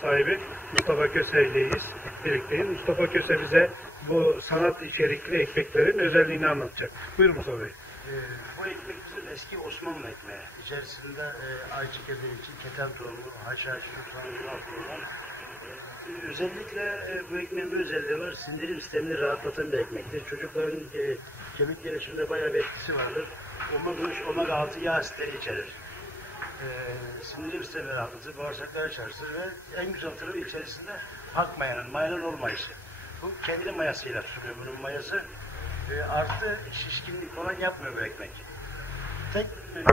sahibi Mustafa Köse'yleyiz. Birlikteyiz. Mustafa Köse bize bu sanat içerikli ekmeklerin özelliğini anlatacak. Buyurun Mustafa Bey. Ee, bu ekmek bizim eski Osmanlı ekmeği. İçerisinde e, ayçiçek için keten tohumu, haşhaş, susam, kullanılan. E, özellikle e, bu ekmeğin bir özelliği var. Sindirim sistemini rahatlatan bir ekmektir. Çocukların e, kemik gelişiminde bayağı bir etkisi vardır. Omega 3, omega 6 yağ asitleri içerir. E, sindirim sistemi rahatlatır, bağırsakları çalıştırır ve en güzel tarafı içerisinde hak mayanın, mayanın olmayışı. Bu kendi mayasıyla tutuluyor bunun mayası. E, artı şişkinlik falan yapmıyor bu ekmek. Tek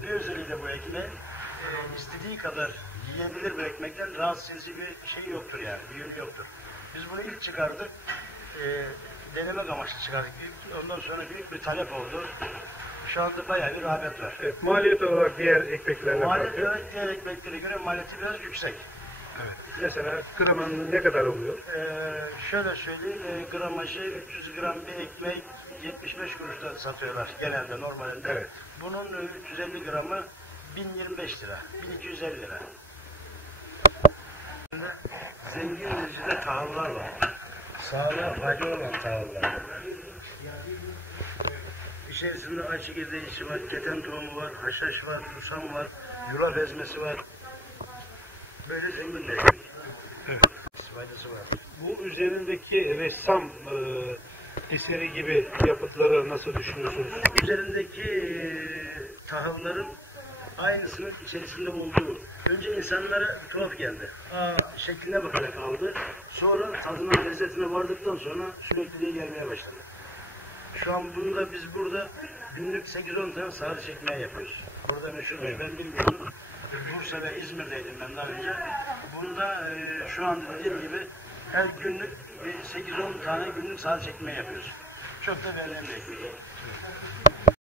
bir özelliği de bu ekmeğin e, istediği kadar yiyebilir bu ekmekten rahatsız bir şey yoktur yani, bir yönü yoktur. Biz bunu ilk çıkardık, e, denemek amaçlı çıkardık. Ondan sonra büyük bir talep oldu. Şu anda bayağı bir rağbet var. Evet, maliyet olarak diğer ekmeklerle Maliyet farkı. olarak diğer ekmeklere göre maliyeti biraz yüksek. Mesela gramının ne kadar oluyor? Ee, şöyle söyleyeyim, e, gramajı 300 gram bir ekmek 75 kuruşta satıyorlar genelde normalinde. Evet. Bunun e, 350 gramı 1025 lira, 1250 lira. Zengin derecede tahıllar var. Sağlığa faydalı olan tahıllar. İçerisinde ay çekirdeği var, keten tohumu var, haşhaş var, susam var, yulaf ezmesi var. Böyle zengin bir ekmek. Evet. Faydası var. Bu üzerindeki ressam e, eseri gibi yapıtları nasıl düşünüyorsunuz? üzerindeki e, tahılların aynısının içerisinde olduğu. Önce insanlara tuhaf geldi. Aa, şekline bakarak aldı. Sonra tadına, lezzetine vardıktan sonra sürekliliği gelmeye başladı. Şu an bunda biz burada günlük 8-10 tane sade çekmeye yapıyoruz. Burada meşhur ben bilmiyorum. Bursa ve İzmir'deydim ben daha önce. Bunda e, şu anda dediğim gibi her günlük bir 8-10 tane günlük sade çekmeye yapıyoruz. Çok da ekmek.